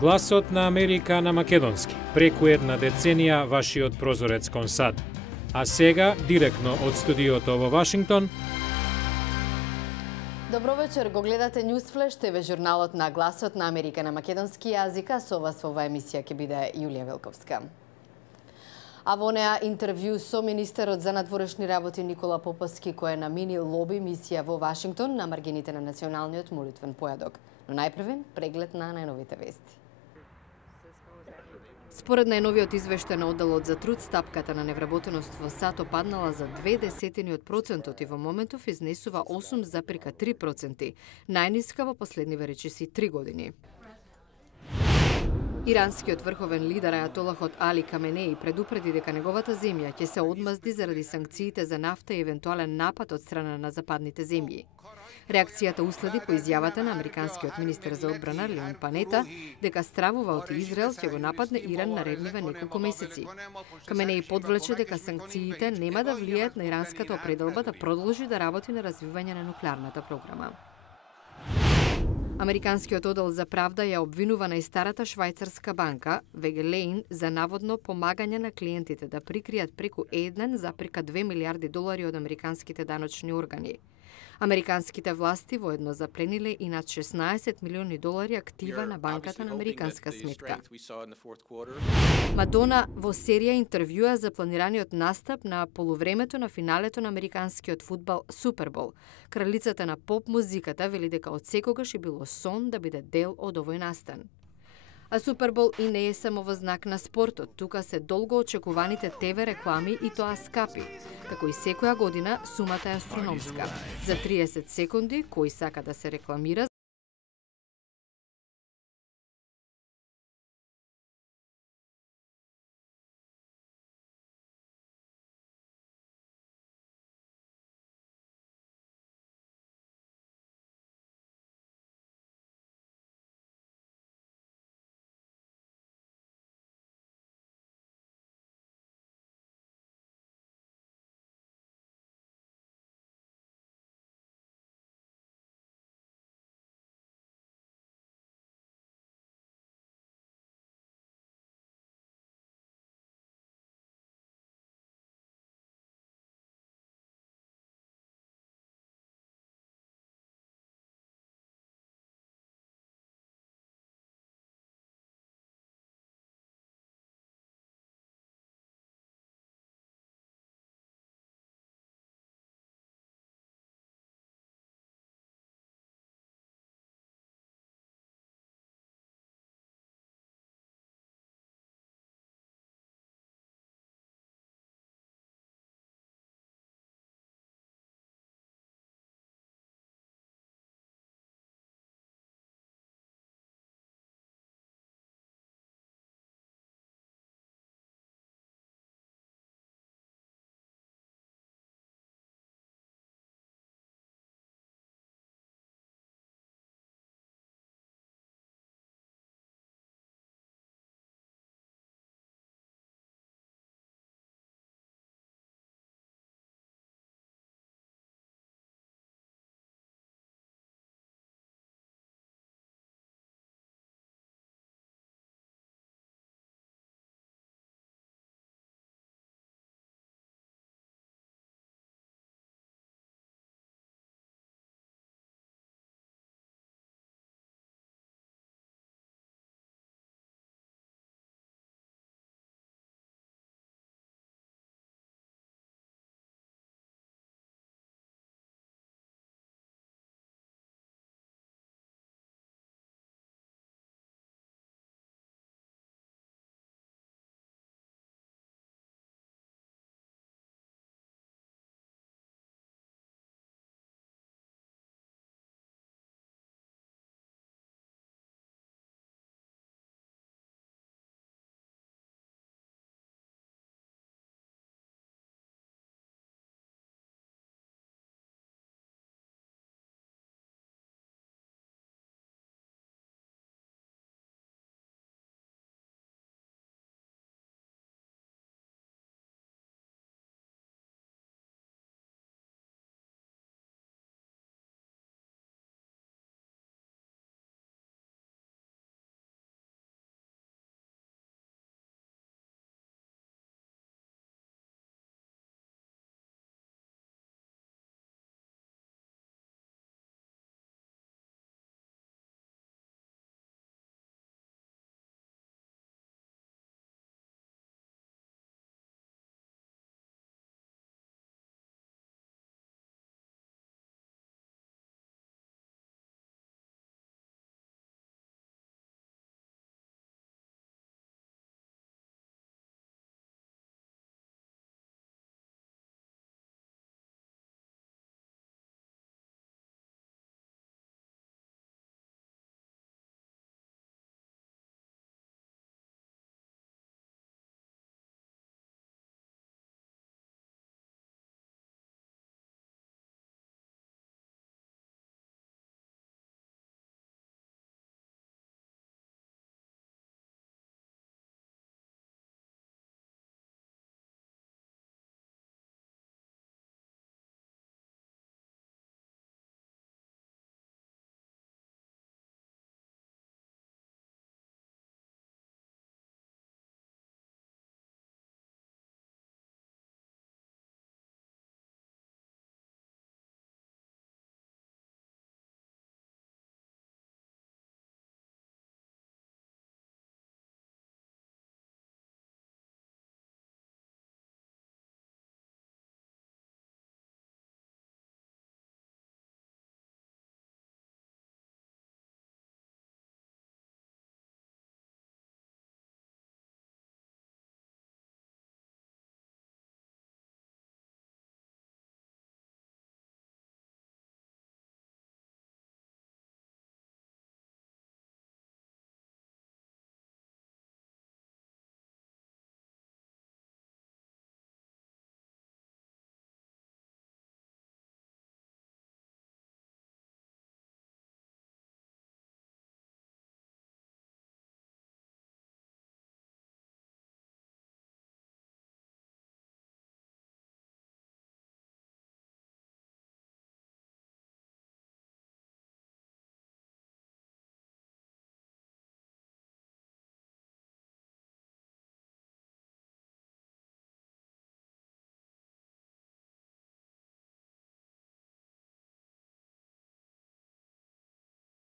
Гласот на Америка на македонски. Преку една деценија вашиот прозорец кон САД. А сега, директно од студиото во Вашингтон. Добро вечер, го гледате Newsflash, ТВ журналот на Гласот на Америка на македонски јазик, а со вас во оваа емисија ќе биде Јулија Велковска. А во неа интервју со министерот за надворешни работи Никола Поповски, кој е на мини лоби мисија во Вашингтон на маргините на националниот молитвен појадок. Но најпрвен преглед на најновите вести. Според најновиот извештај на одделот за труд, стапката на невработеност во САД опаднала за 0,2% и во моментов изнесува 8,3%, најниска во последниве речиси 3 години. Иранскиот врховен лидер ајатолахот Али Каменеи предупреди дека неговата земја ќе се одмазди заради санкциите за нафта и евентуален напад од страна на западните земји. Реакцијата уследи по изјавата на американскиот министер за одбрана Леон Панета дека стравува од Израел ќе го нападне Иран наредниве неколку месеци. Каменеи подвлече дека санкциите нема да влијаат на иранската определба да продолжи да работи на развивање на нуклеарната програма. Американскиот оддел за правда ја обвинува најстарата швајцарска банка, VG Lane, за наводно помагање на клиентите да прикријат преку 1,2 милиарди долари од американските даночни органи. Американските власти воедно заплениле и над 16 милиони долари актива на банката на американска сметка. Мадона во серија интервјуа за планираниот настап на полувремето на финалето на американскиот фудбал Супербол. Кралицата на поп музиката вели дека од секогаш е било сон да биде дел од овој настан. А Супербол и не е само во знак на спортот, тука се долго очекуваните ТВ реклами и тоа скапи. Како и секоја година, сумата е астрономска. За 30 секунди, кој сака да се рекламира,